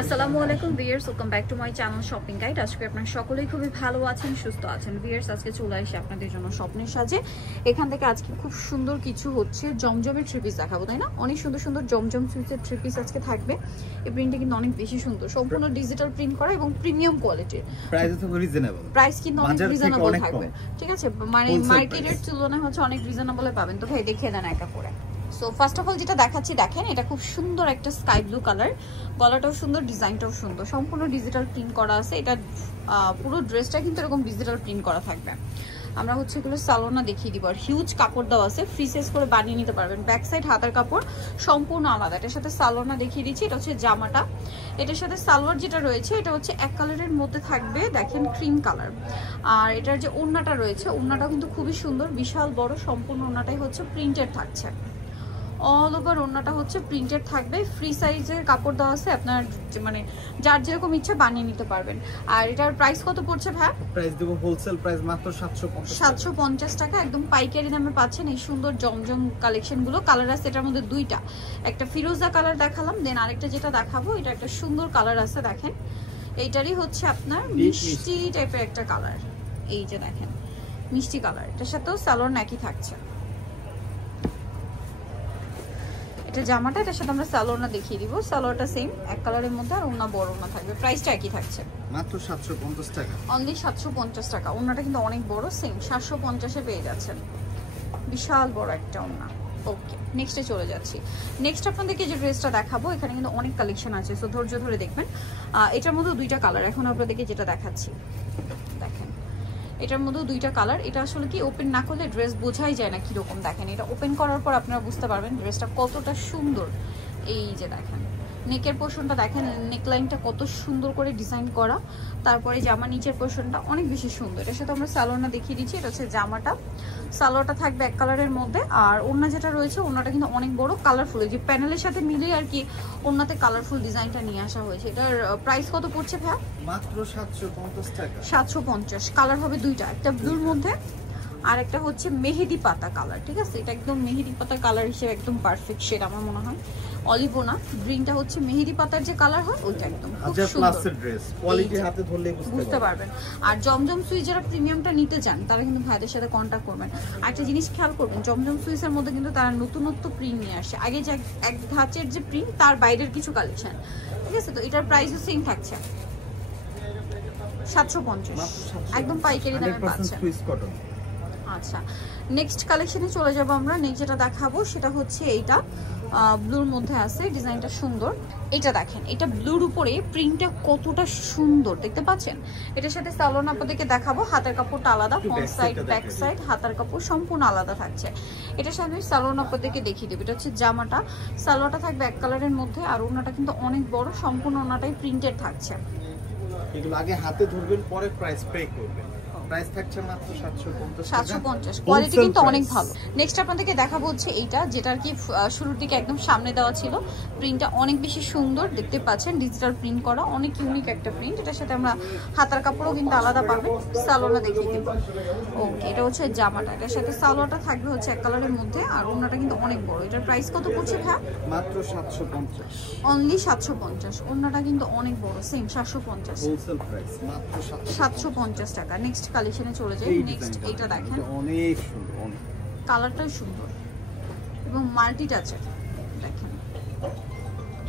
আসসালামু আলাইকুম viewers, welcome back to my channel shopping guide. আজকে আপনারা সকলেই খুবই ভালো আছেন, সুস্থ আছেন। ভিউয়ার্স, আজকে চলে আসি আপনাদের জন্য স্বপ্নের সাজে। এখান থেকে আজকে খুব সুন্দর কিছু হচ্ছে জমজমের থ্রি পিস দেখাবো, তাই না? অনেক সুন্দর সুন্দর জমজম সুইচের থ্রি পিস আজকে থাকবে। এই প্রিন্টটা কিন্তু অনেক বেশি সুন্দর, সম্পূর্ণ ডিজিটাল প্রিন্ট করা এবং প্রিমিয়াম কোয়ালিটির। প্রাইস কিন্তু অনেক রিজনেবল থাকবে, ঠিক আছে? মানে মার্কেটের তুলনায় হচ্ছে অনেক রিজনেবলে পাবেন। তো ভাই দেখিয়ে দেন একা করে। সো ফার্স্ট অফ অল যেটা দেখাচ্ছি, দেখেন এটা খুব সুন্দর একটা স্কাই ব্লু কালার, গলাটাও সুন্দর, ডিজাইনটাও সুন্দর, সম্পূর্ণ ডিজিটাল প্রিন্ট করা আছে। এটা পুরো ড্রেসটা কিন্তু এরকম ডিজিটাল প্রিন্ট করা থাকবে। আমরা হচ্ছে এগুলো সালোনা দেখিয়ে দিব। আর হিউজ কাপড় দেওয়া আছে, ফ্রি সাইজ করে বানিয়ে নিতে পারবেন। ব্যাক সাইড হাতার কাপড় সম্পূর্ণ আলাদা। এটার সাথে সালোনা দেখিয়ে দিচ্ছি, এটা হচ্ছে জামাটা। এটার সাথে সালোয়ার যেটা রয়েছে এটা হচ্ছে এক কালারের মধ্যে থাকবে, দেখেন ক্রিম কালার। আর এটার যে ওড়নাটা রয়েছে, ওড়নাটাও কিন্তু খুবই সুন্দর, বিশাল বড়, সম্পূর্ণ ওড়নাটাই হচ্ছে প্রিন্টেড থাকছে। অল ওভার ওড়নাটা হচ্ছে প্রিন্টেড থাকবে। ফ্রি সাইজের কাপড় দেওয়া আছে, আপনার মানে যার যেরকম ইচ্ছা বানিয়ে নিতে পারবেন। আর এটার প্রাইস কত পড়ছে ভাই? প্রাইস দেব হোলসেল প্রাইস মাত্র 750 টাকা। একদম পাইকারি দামে পাচ্ছেন এই সুন্দর জমজম কালেকশনগুলো। কালার আছে এটার মধ্যে দুইটা, একটা ফিরোজা কালার দেখালাম, দেন আরেকটা যেটা দেখাবো এটা একটা সুন্দর কালার আছে, দেখেন এইটারই হচ্ছে আপনার মিষ্টি টাইপের একটা কালার। এই যে দেখেন মিষ্টি কালার, এটার সাথেও সালোয়ার একই থাকছে। এটা জামাটা, এটার সাথে আমরা সালোয়ারটা দেখিয়ে দিব। সালোয়ারটা সেম এক কালারের মধ্যে, আর ওড়না বড় ওড়না থাকবে। প্রাইসটা একই থাকছে, মাত্র 750 টাকা, অনলি 750 টাকা। ওড়নাটা কিন্তু অনেক বড়, সেম 750 এ পেয়ে যাচ্ছেন। বিশাল বড় একটা ওড়না। ওকে, নেক্সটে চলে যাচ্ছি। নেক্সট আপনাদেরকে যে ড্রেসটা দেখাবো, এখানে কিন্তু অনেক কালেকশন আছে, সো ধৈর্য ধরে দেখবেন। এটার মধ্যে দুইটা কালার, এখন আপনাদেরকে যেটা দেখাচ্ছি দেখেন, এটার মধ্যে দুইটা কালার। এটা আসলে কি ওপেন না করলে ড্রেস বোঝাই যায় না কিরকম। দেখেন এটা ওপেন করার পর আপনারা বুঝতে পারবেন ড্রেসটা কতটা সুন্দর। এই যে দেখেন নেকের পোর্শনটা দেখেন, নেকলাইনটা কত সুন্দর করে ডিজাইন করা। তারপরে জামা নিচের পোর্শনটা অনেক বেশি সুন্দর। এটার সাথে আমরা সালোয়ারটা দেখিয়ে দিচ্ছি। এটা হচ্ছে জামাটা, সালোয়ারটা থাকবে এক কালারের মধ্যে। আর ওড়না যেটা রয়েছে, ওড়নাটা কিন্তু অনেক বড়, কালারফুল। যে প্যানেলের সাথে মিলিয়ে আর কি ওড়নাতে কালারফুল ডিজাইনটা নিয়ে আসা হয়েছে। এটার প্রাইস কত পড়ছে ভাই? মাত্র 750 টাকা। 750। কালার হবে দুইটা, একটা ব্লুর মধ্যে আর একটা হচ্ছে মেহেদি পাতা কালার, ঠিক আছে? এটা একদম মেহেদি পাতা কালার হিসেবে একদম পারফেক্ট শেড আমার মনে হয়। অলিভো না, গ্রিনটা হচ্ছে মেহেদি পাতার যে কালার হয় ওইটা, একদম খুব সুন্দর ড্রেস, কোয়ালিটি হাতে ধরলে বুঝতে পারবেন। আর জমজম সুইচ যারা প্রিমিয়ামটা নিতে চান তারা কিন্তু ভাইদের সাথে কন্ট্যাক্ট করবেন। আর একটা জিনিস খেয়াল করবেন, জমজম সুইচের মধ্যে কিন্তু তারা নতুনত্ব প্রিন্ট নিয়ে আসে। আগে যে এক ধাঁচের যে প্রিন্ট, তার বাইরের কিছু কালেকশন, ঠিক আছে? তো এটার প্রাইসও সেম থাকছে 750, একদম পাইকারি দামে পাচ্ছেন। আচ্ছা, নেক্সট কালেকশনে চলে যাব আমরা। নেক্সট যেটা দেখাবো সেটা হচ্ছে এইটা, ব্লুর মধ্যে আছে, ডিজাইনটা সুন্দর। এটা দেখেন, এটা ব্লুর উপরে প্রিন্টটা কতটা সুন্দর দেখতে পাচ্ছেন। এটার সাথে সালোয়ার আপনাদেরকে দেখাবো। হাতের কাপড়টা আলাদা, ফ্রন্ট সাইড ব্যাক সাইড হাতার কাপড় সম্পূর্ণ আলাদা থাকছে। এটার সাথে সালোয়ার আপনাদেরকে দেখিয়ে দেবো। এটা হচ্ছে জামাটা, সালোয়ারটা থাকবে এক কালারের মধ্যে। আর ওড়নাটা কিন্তু অনেক বড়, সম্পূর্ণ ওড়নাটাই প্রিন্টেড থাকছে। এগুলো আগে হাতে ধরবেন, পরে প্রাইস পে করবেন। প্রাইস থাকছে মাত্র 750। কোয়ালিটি কিন্তু অনেক ভালো। নেক্সট আপনাদেরকে দেখাবো হচ্ছে এইটা, যেটার কি শুরুর দিকে একদম সামনে দেওয়া ছিল। প্রিন্টটা অনেক বেশি সুন্দর দেখতে পাচ্ছেন, ডিজিটাল প্রিন্ট করা, অনেক ইউনিক একটা প্রিন্ট। এটার সাথে আমরা হাতার কাপড়ও কিন্তু আলাদা পাবেন। সালোয়ারটা দেখিয়ে দেবো। ওকে, এটা হচ্ছে জামাটা, এটার সাথে সালোয়ারটা থাকবে হচ্ছে এক কালারের মধ্যে। আর ওড়নাটা কিন্তু অনেক বড়। এটার প্রাইস কত পড়ছে ভাই? মাত্র 750, অনলি 750। ওড়নাটা কিন্তু অনেক বড়, সেম 750, হোলসেল প্রাইস মাত্র 750 টাকা। নেক্সট কালেকশনে চলে যাই। নেক্সট এইটা দেখেন, অনেক সুন্দর, অনেক কালারটাই সুন্দর এবং মাল্টি টাচের। দেখেন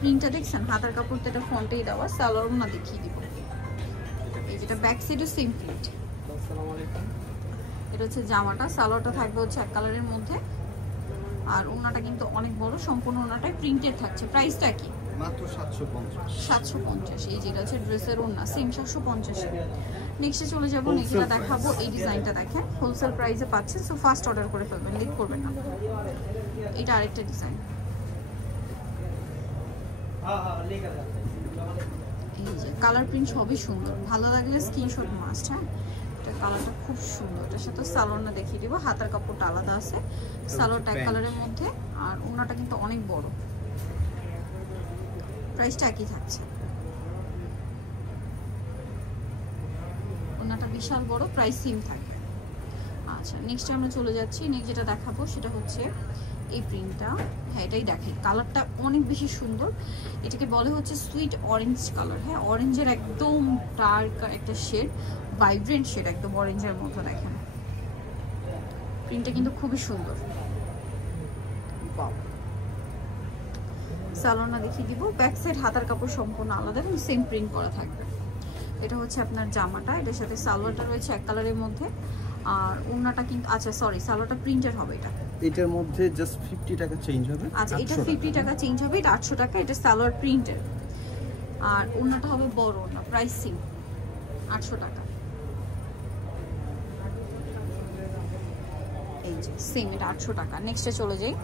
প্রিন্টটা দেখছেন, হাতার কাপড়টা এটা ফ্রন্টেই দেওয়া। সালোয়ার না দেখিয়ে দিব। এই যেটা ব্যাক সাইডও সেম প্রিন্ট। এটা হচ্ছে জামাটা, সালোয়ারটা থাকবে হচ্ছে এক কালারের মধ্যে। আর ওড়নাটা কিন্তু অনেক বড়, সম্পূর্ণ ওড়নাটাই প্রিন্টেড থাকছে। প্রাইসটা কি? মাত্র 750। এই যেটা হচ্ছে ড্রেসের ওড়না, সেম 750। নেক্সটে চলে যাবো। নেক্সটটা দেখাবো এই ডিজাইনটা দেখেন, হোলসেল প্রাইসে পাচ্ছেন। সো ফার্স্ট অর্ডার করে ফেলবেন, লেট করবেন না। এটা আরেকটা ডিজাইন। এই যে কালার প্রিন্ট সবই সুন্দর, ভালো লাগলে স্ক্রিনশট মাস্ট। হ্যাঁ, এটা কালারটা খুব সুন্দর। এটার সাথে সালোয়ারটা দেখিয়ে দিব। হাতার কাপড়টা আলাদা আছে, সালোয়ারটা এক কালারের মধ্যে। আর ওড়নাটা কিন্তু অনেক বড়। প্রাইসটা একই থাকছে, ওড়নাটা বিশাল বড়, প্রাইস সেম থাকবে। আচ্ছা, নেক্সট আমরা চলে যাচ্ছি। নেক্সট যেটা দেখাবো সেটা হচ্ছে এই প্রিন্টটা, হ্যাঁ এটাই দেখেন, কালারটা অনেক বেশি সুন্দর। এটাকে বলে হচ্ছে সুইট অরেঞ্জ কালার। হ্যাঁ, অরেঞ্জের একদম ডার্ক একটা শেড, ভাইব্রেন্ট শেড, একদম অরেঞ্জের মতো। দেখেন প্রিন্টটা কিন্তু খুবই সুন্দর। সালোয়ারটা দেখিয়ে দিব। ব্যাক সাইড হাতার কাপড় সম্পূর্ণ আলাদা এবং সেম প্রিন্ট করা থাকবে। এটা হচ্ছে আপনার জামাটা, এটার সাথে সালোয়ারটা রয়েছে এক কালারের মধ্যে। আর ওড়নাটা কিন্তু, আচ্ছা সরি, সালোয়ারটা প্রিন্টের হবে। এটার মধ্যে জাস্ট 50 টাকা চেঞ্জ হবে। আচ্ছা, এটা 50 টাকা চেঞ্জ হবে, এটা 800 টাকা। এটা সালোয়ার প্রিন্টের। আর ওড়নাটা হবে বড় ওড়না, প্রাইসিং 800 টাকা। এই যে সেম, এটা 800 টাকা। নেক্সটে চলে যাই।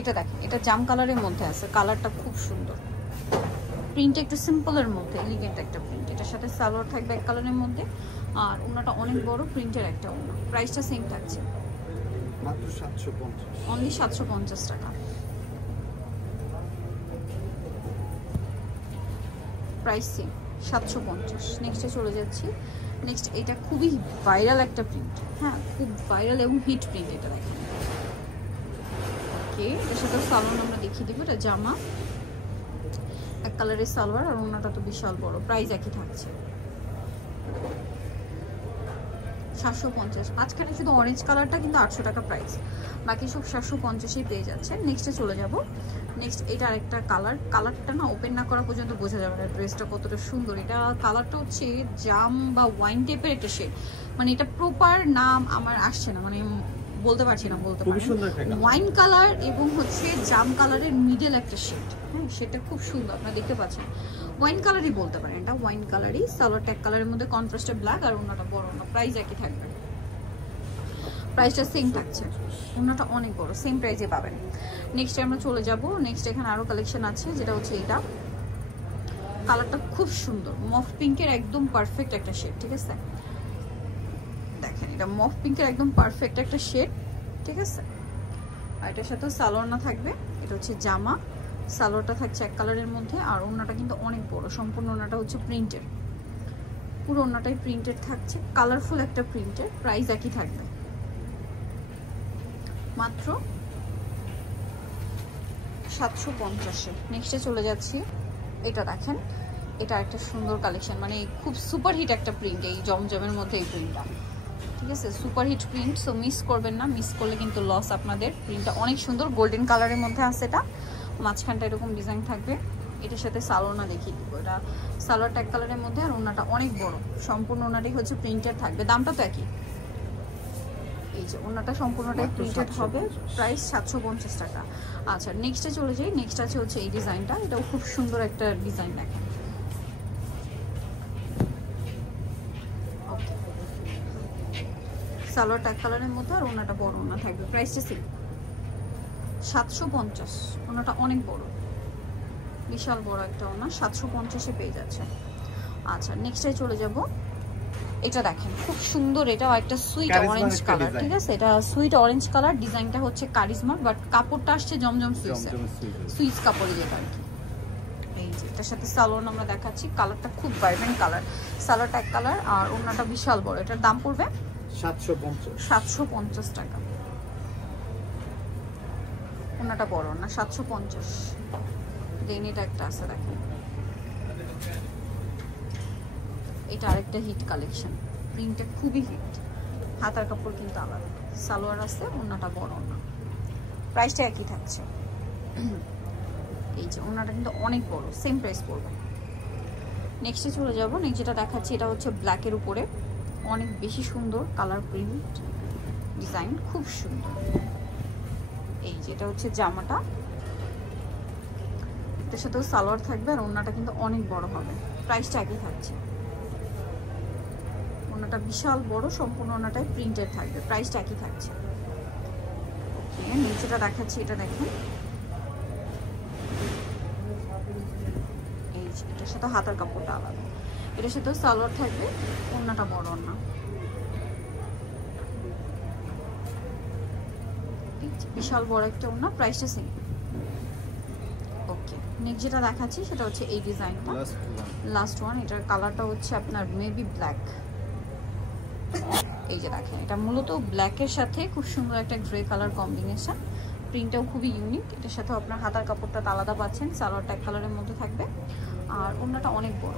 এটা দেখেন, এটা জাম কালারের মধ্যে আছে, কালারটা খুব সুন্দর। প্রিন্টটা একটু সিম্পলের মধ্যে, এলিগেন্ট একটা প্রিন্ট। এটার সাথে সালোয়ার থাকবে এক কালারের মধ্যে, আর ওড়নাটা অনেক বড়, প্রিন্টের একটা ওড়না। প্রাইসটা সেম থাকছে, মাত্র 750, অনলি 750 টাকা। Price same 750। নেক্সটে চলে যাচ্ছি। নেক্সট এটা খুবই ভাইরাল একটা প্রিন্ট, হ্যাঁ খুব ভাইরাল এবং হিট প্রিন্ট। এটা দেখেন, ওকে, এটার সাথে সালোয়ার আমরা দেখিয়ে দিব। এটা জামা, এক কালারের সালোয়ার, আর ওড়নাটা তো বিশাল বড়। প্রাইস একই থাকছে 750। মাঝখানে শুধু অরেঞ্জ কালারটা কিন্তু 800 টাকা প্রাইস, বাকি সব 750-ই পেয়ে যাচ্ছে। নেক্সটে চলে যাব। নেক্সট এটা আরেকটা কালার, কালারটা না ওপেন না করা পর্যন্ত বোঝা যাবে না ড্রেসটা কতটা সুন্দর। এটা কালারটা হচ্ছে জাম বা ওয়াইন টাইপের একটা শেড, মানে এটা প্রপার নাম আমার আসছে না, মানে বলতে পারছি না, বলতে পারি। ওয়াইন কালার এবং হচ্ছে জাম কালারের মিডল একটা শেড, হ্যাঁ সেটা খুব সুন্দর, আপনারা দেখতে পাচ্ছেন। ওয়াইন কালারই বলতে পারেন, এটা ওয়াইন কালারই। সালোয়ারটা এক কালারের মধ্যে কন্ট্রাস্টে ব্ল্যাক, আর ওড়নাটা বড় না। প্রাইস একই থাকবে, প্রাইসটা সেম থাকছে। ওড়নাটা অনেক বড়, সেম প্রাইসে পাবেন। নেক্সট আমরা চলে যাব। নেক্সট এখানে আরো কালেকশন আছে, যেটা হচ্ছে এটা। কালারটা খুব সুন্দর, মফ পিঙ্কের একদম পারফেক্ট একটা শেড, ঠিক আছে। দেখেন, এটা মফ পিঙ্কের একদম পারফেক্ট একটা শেড, ঠিক আছে। আর এটার সাথে সালোয়ার না থাকবে। এটা হচ্ছে জামা, সালোয়ারটা থাকছে এক কালারের মধ্যে, আর ওড়নাটা কিন্তু অনেক বড়। সম্পূর্ণ ওড়নাটা হচ্ছে প্রিন্টের, পুরো ওড়নাটাই প্রিন্টেড থাকছে, কালারফুল একটা প্রিন্টের। প্রাইস একই থাকবে, মাত্র 750-এ। নেক্সটে চলে যাচ্ছি। এটা দেখেন, এটা একটা সুন্দর কালেকশন, মানে খুব সুপার হিট একটা প্রিন্ট, এই জমজমের মধ্যে এই প্রিন্টটা, ঠিক আছে। Super hit print, so miss করবেন না, মিস করলে কিন্তু লস আপনাদের। প্রিন্টটা অনেক সুন্দর, গোল্ডেন কালারের মধ্যে আছে। এটা মাঝখানটা এরকম ডিজাইন থাকবে। এটার সাথে সালোয়ারটা দেখিয়ে দিব। এটা সালোয়ারটা এক কালারের মধ্যে, আর ওড়নাটা অনেক বড়। সম্পূর্ণ ওড়নাটাই হচ্ছে প্রিন্টেড থাকবে, দামটা তো একই। এই যে ওড়নাটা সম্পূর্ণটাই প্রিন্টেড হবে, প্রাইস 750 টাকা। আচ্ছা, নেক্সটে চলে যাই। নেক্সট আছে হচ্ছে এই ডিজাইনটা, এটাও খুব সুন্দর একটা ডিজাইন। দেখেন, সালোয়ারটা এক কালারের মধ্যে, আর ওড়নাটা বড় ওড়না থাকবে। প্রাইসটা সেম 750। ওড়নাটা অনেক বড়, বিশাল বড় একটা ওড়না, 750-এ পেয়ে যাচ্ছে। আচ্ছা, নেক্সটে চলে যাব। এটা দেখেন, খুব সুন্দর। এটা একটা সুইট অরেঞ্জ কালার, ঠিক আছে। এটা সুইট অরেঞ্জ কালার, ডিজাইনটা হচ্ছে কারিজমার, বাট কাপড়টা আসছে জমজম সুইস কাপড়ে, যেটা আর কি। এই যে এটার সাথে সালোয়ার আমরা দেখাচ্ছি। কালারটা খুব ভাইব্রেন্ট কালার, সালোয়ারটা এক কালার, আর ওড়নাটা বিশাল বড়। এটার দাম পড়বে 750 টাকা। ওড়নাটা বড় না, 750। দেন এটা একটা আছে, দেখেন, এটা আরেকটা হিট কালেকশন, প্রিন্টটা খুবই হিট। হাতার কাপড় কিন্তু আলাদা, সালোয়ার আছে, ওড়নাটা বড় না। প্রাইসটা একই থাকছে। এই যে ওড়নাটা কিন্তু অনেক বড়, সেম প্রাইস পড়বে। নেক্সটে চলে যাব। নেক্সট যেটা দেখাচ্ছি, এটা হচ্ছে ব্ল্যাকের উপরে, অনেক বেশি সুন্দর কালার প্রিন্ট ডিজাইন, খুব সুন্দর। এই যে এটা হচ্ছে জামাটা, এটার সাথেও সালোয়ার থাকবে, আর ওড়নাটা কিন্তু অনেক বড় হবে। প্রাইসটা একই থাকছে। ওড়নাটা বিশাল বড়, সম্পূর্ণ ওড়নাটাই প্রিন্টেড থাকবে। প্রাইসটা একই থাকছে। ওকে, নিচেটা দেখাচ্ছি, এটা দেখেন। এই যে এটার সাথে হাতার কাপড়টা আলাদা, এটার সাথেও সালোয়ার থাকবে, ওড়নাটা বড় ওড়না। বিশাল বড় একটা ওড়না, প্রাইসটা সেম। ওকে, নেক্সট যেটা দেখাচ্ছি সেটা হচ্ছে এই ডিজাইনটা, লাস্ট ওয়ান। এটার কালারটা হচ্ছে আপনার মেবি ব্ল্যাক। এই যে দেখেন, এটা মূলত ব্ল্যাকের সাথে খুব সুন্দর একটা গ্রে কালার কম্বিনেশন। প্রিন্টটাও খুবই ইউনিক। এটার সাথে আপনার হাতার কাপড়টা আলাদা পাচ্ছেন, সালোয়ারটা এক কালারের মধ্যে থাকবে। আর ওড়নাটা অনেক বড়,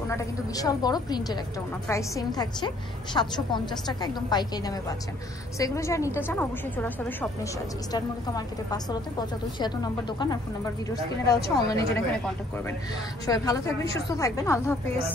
ওড়নাটা কিন্তু বিশাল বড় প্রিন্টের একটা ওড়না। প্রাইস সেম থাকছে 750 টাকা, একদম পাইকারি দামে পাচ্ছেন। সেগুলো যারা নিতে চান অবশ্যই চলে আসতে হবে স্বপ্নের সাজ, স্টার মল্লিকা মার্কেটের 5 তলাতে 7576 নম্বর দোকান। আর ফোন নাম্বার ভিডিও স্ক্রিনে দেওয়া হচ্ছে, অনলাইনে জন্য এখানে কন্ট্যাক্ট করবেন। সবাই ভালো থাকবেন, সুস্থ থাকবেন, আল্লাহ হাফেজ।